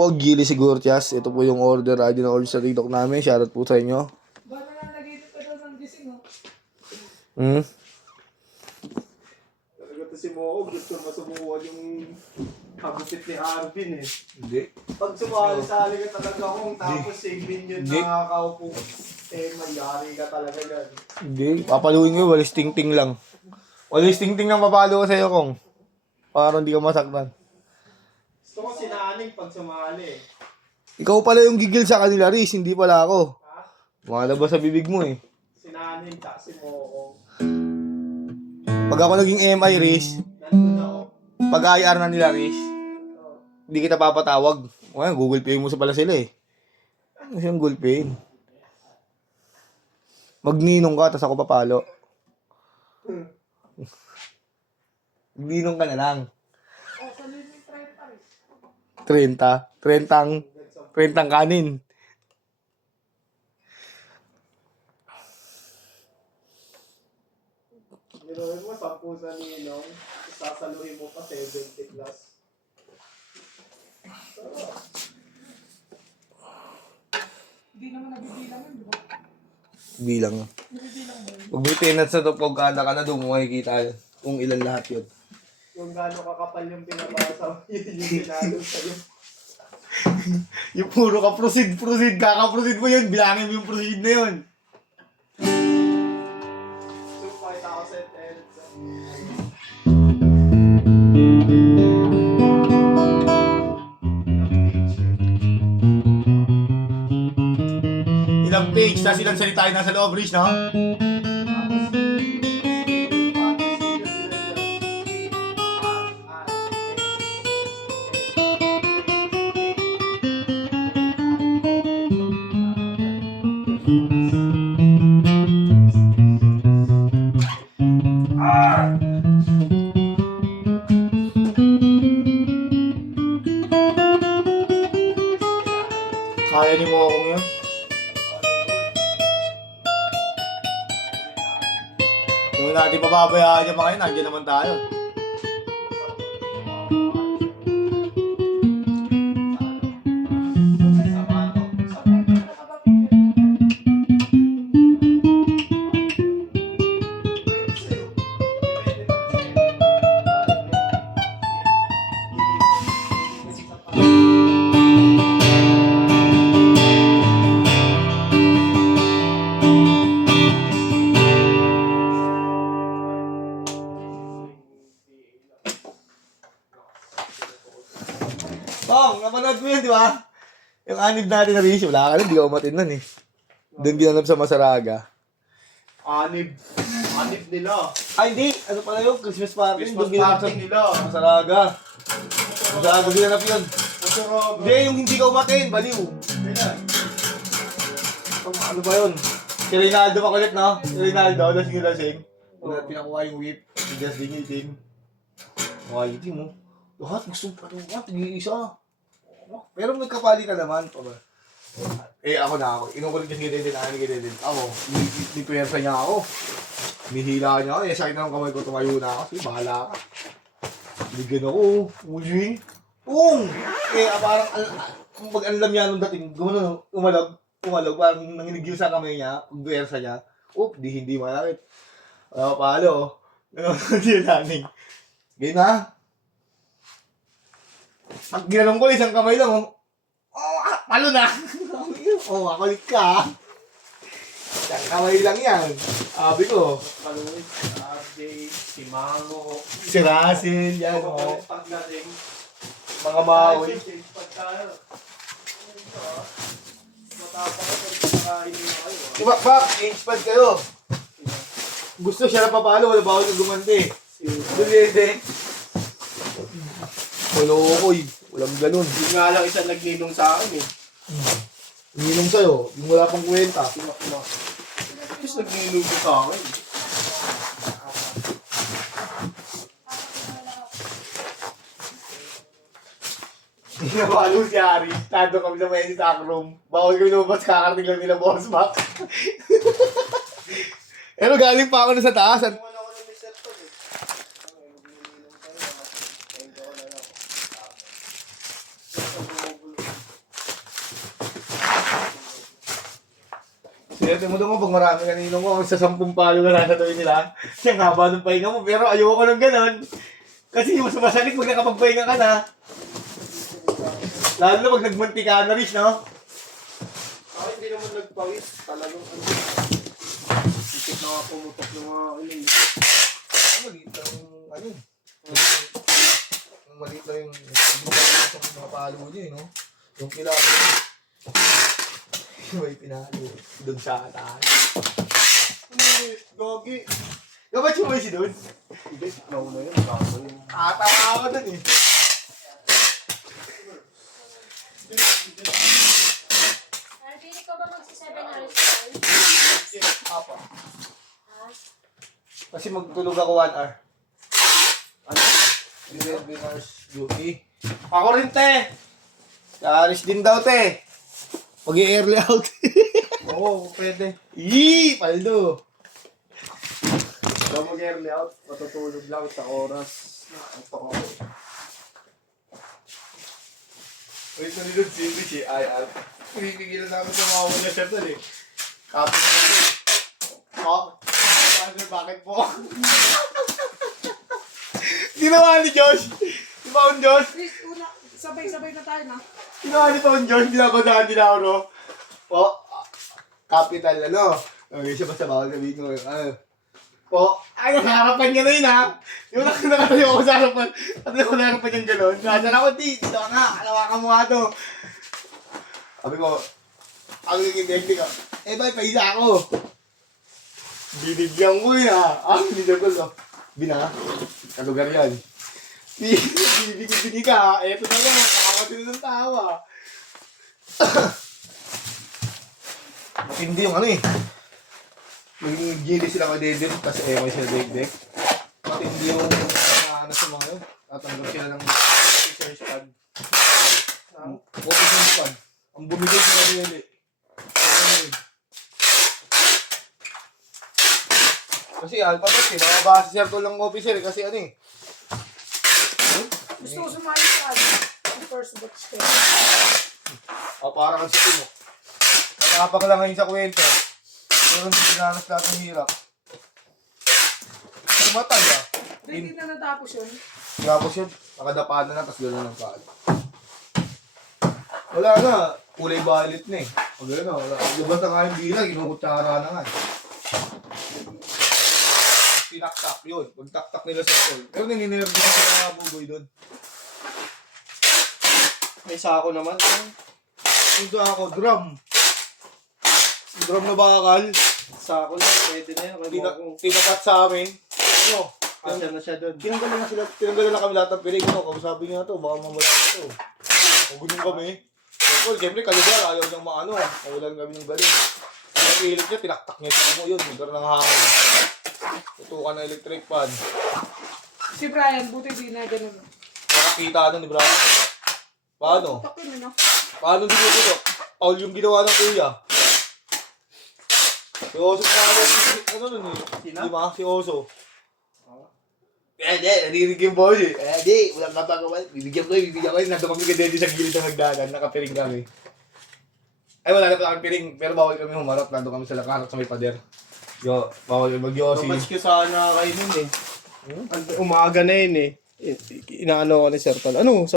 po, Gili Sigurtias. Ito po yung order ID na order sa TikTok namin. Shoutout po sa inyo. Ba't nalagay ka daw ng gising, no? Talaga to si Moog, gusto masubukan yung kagutit ni Arvin eh. Hindi. Pag sumali-sali ka talaga kung tapos si Minion Hindi. nakakaupo, eh mayari ka talaga dyan. Hindi. Papaluin ko, walis ting-ting lang. Walis ting-ting lang papalo ko sa'yo, Kong. Para hindi ka masaktan. Gusto ko sinaning pag sumali eh. Ikaw pala yung gigil sa kanila, Riz. Hindi pala ako. Ha? Malabas sa bibig mo eh. Sinaning tsaka si Moog. Pag ako naging MI, Riz, Nandun ako. pag IR na nila, Riz, Oh. hindi kita papatawag. Well, Google Pay mo sa pala sila eh. Ano siyang Google Pay? Magninong ka, tapos ako papalo. Magninong ka na lang. Oh, sa living 30 rin. 30 kanin. Niluhin mo, 10 sa ninong, sasaluhin mo pa 70 plus. Hindi naman nabibilang yun, di ba? Bilang. Nabibilang ba yun? Pag may tenants na to, pagkada ka na doon, makikita kung ilan lahat yun. Kung gaano kakapal yung pinabasa mo, yun yung sinalo sa'yo. Yung puro ka proceed, kaka-proceed mo yun, bilangin mo yung proceed na yun. So, 5,000 and Ilang page, tapos ilang salita yung nasa loob, Rich, no? Kaya ni mo akong yun. Kung natin pababayaan yung mga yun, nandiyan naman tayo. Tong, napanood mo yun, di ba? Yung anib natin na Rish, wala ka rin, di ka umatin nun eh. Doon ginanap sa Masaraga. Anib nila. Ay, hindi. Ano pala yun? Christmas party. Christmas Doon ginanap party sa nila. Masaraga. Masaraga ginanap yun. Masarap. Hindi, yung hindi ka umatin, baliw. Kailan? Ano ba yun? Si Reynaldo makulit, no? Si Reynaldo, lasing. Pinakuha yung whip. Si Just Dinitin. Kuha yung team, mo. Lahat, gusto pa rin. Tig-iisa. Pero nagkapali ka naman. Ako na ako. Inukulit kasi Gidedin, Gidedin. Ako, nipuwersa niya ako. Nihila niya ako. Sakit na ng kamay ko, tumayo na ako. Sige, bahala ka. Bigyan ako. Ujing. Pung! Parang, pag anlam niya nung dating, umalag, parang nanginig yun sa kamay niya, pagduwersa niya. Hindi malakit. Palo. Hindi laning. Ganyan na. Pag ginanong ko, isang kamay lang, palo na! Makulit ka, isang kamay lang yan. Sabi ko. Paluit, RJ, si Mango. Si Russell, yan, Pakulit pagdating. mga maoy. Pagka, matapang ka pag nakain niyo kayo. Diba, Bak, i-expand kayo. Gusto siya na papalo, wala ba ako nang gumante? Dulede. Malokoy, walang ganun. Yung nga lang isa nagninong sa akin eh. Ninong sa'yo, yung wala pang kwenta. Tapos nagninong ko sa akin. Nabalo si Ari, tado kami sa may stock room. Bawal kami lumabas, kakarating lang nila boss back. Pero galing pa ako na sa taas. Wala ko na may set to eh. Nagninong tayo. Thank you na lang. Swerte mo doon pag marami kanino mo, sa 10 palo na nasa tuwin nila. Siya nga ba ng pahinga mo, pero ayoko ng ganon. Kasi mas masakit pag nakapagpahinga ka na. Lalo na pag nagmanti ka na rin, no? Hindi naman nagpawis. Talagang ano. Ikit na nga pumutok ng mga iling. Maliit lang yung, ano maliit lang yung, mga palo niyo, no? Yung kailangan mo. May pinalo. Doon sa taas. Gogi. Dapat yung may si doon? Hindi, nauna yun. Bago yun. Tatawa ako doon eh. Hindi ko ba magsi-7 hours call? Apa. Ha? Kasi magtulog ako 1 hour. Ano? 11 hours duty. Ako rin, te! Alis din daw, te. Pag-i-early out. Oo, pwede. Yee! Paldo. Daw mag-early out. Matutulog lang sa oras. Ito ako. Wait, nalilod si Rich eh. Ay. Pinipigilan namin sa mga wala siya doon eh. Kapit na doon. Oh, bakit po? Ginawa ni Josh. Di ba ang Josh? Please, una, sabay-sabay na tayo na. Ginawa ni Paon Josh. Binabasahan din ako, no? Oh, capital ano? Okay, siya basta bawal sabihin ko. Ano? Po, ay, harapan niya na yun, ha? Yung nakatayo ako sa harapan. Nakatayo ako sa harapan yung gano'n. Nasaan ako, dito ka nga. Alawakan mo nga to. Sabi ko, ang naging ko, eh, ba, paisa ako. Binigyan ko yun, ha? Binigyan ko, no? Bina, kalugar yan. Binigyan ka, ha? Eto na lang, nakakasin ng tawa. Matindi yung ano eh. Naging gili sila kay Dede, kasi ewan sila Dede. Matindi yung ano sa mga yun. Tatanggap sila ng research pad. Officer pad. Ang bumigay sila nili. Kasi alphabet eh, nakabasa siya ito lang officer eh, kasi ano eh. Gusto ko sumali sa ano, ang first batch ko. Parang ang sikin mo. Nakapag lang ngayon sa kwento. Pero hindi dinanas lahat ng hirap. Tumatay ah. Hindi na natapos yun. Tapos yun, nakadapaan na, tapos gano'n ang paan. Wala na, kulay violet na eh. Pag gano'n, wala. Labas na nga yung bilang, kinukutsara na nga. Tinaktak yun, pagtaktak nila sa tol. Pero nininervous na sila mga buboy doon. May sako naman. Yung ako, drum. Drum na bakal. Sako lang, pwede na yan. Tinapat sa amin. Ano? Asya na siya doon. Tinanggalan na kami lahat ng piling. Ano, kausapin nga to, baka mamala na to. Magunin kami. So, siyempre, kalugar, ayaw niyang maano. Mawalan kami ng galing. Ang pilit niya, tinaktak niya sa ano yun. Nagkaroon ng hangin. Tutukan ng electric fan. Si Brian, buti di na ganun. Nakakita nun ni Brian. Paano? Tutok yun, no? Paano hindi ko ito? Paul yung ginawa ng kuya. Si Oso pa ano nun eh. Sino? Di ba? Si Oso. Narinig yung boss eh. Walang kapagawa. Bibigyan ko. Nandun kami kay Daddy sa gilid ng hagdanan. Nakapiring kami. Ay, wala na pa kami piring. Pero bawal kami humarap. Nandun kami sa lakarap sa may pader. Bawal yung mag-yosi. Mamatch ko sana kayo nun eh. Umaga na yun eh. Inaano ko ni Sir Tal. Ano?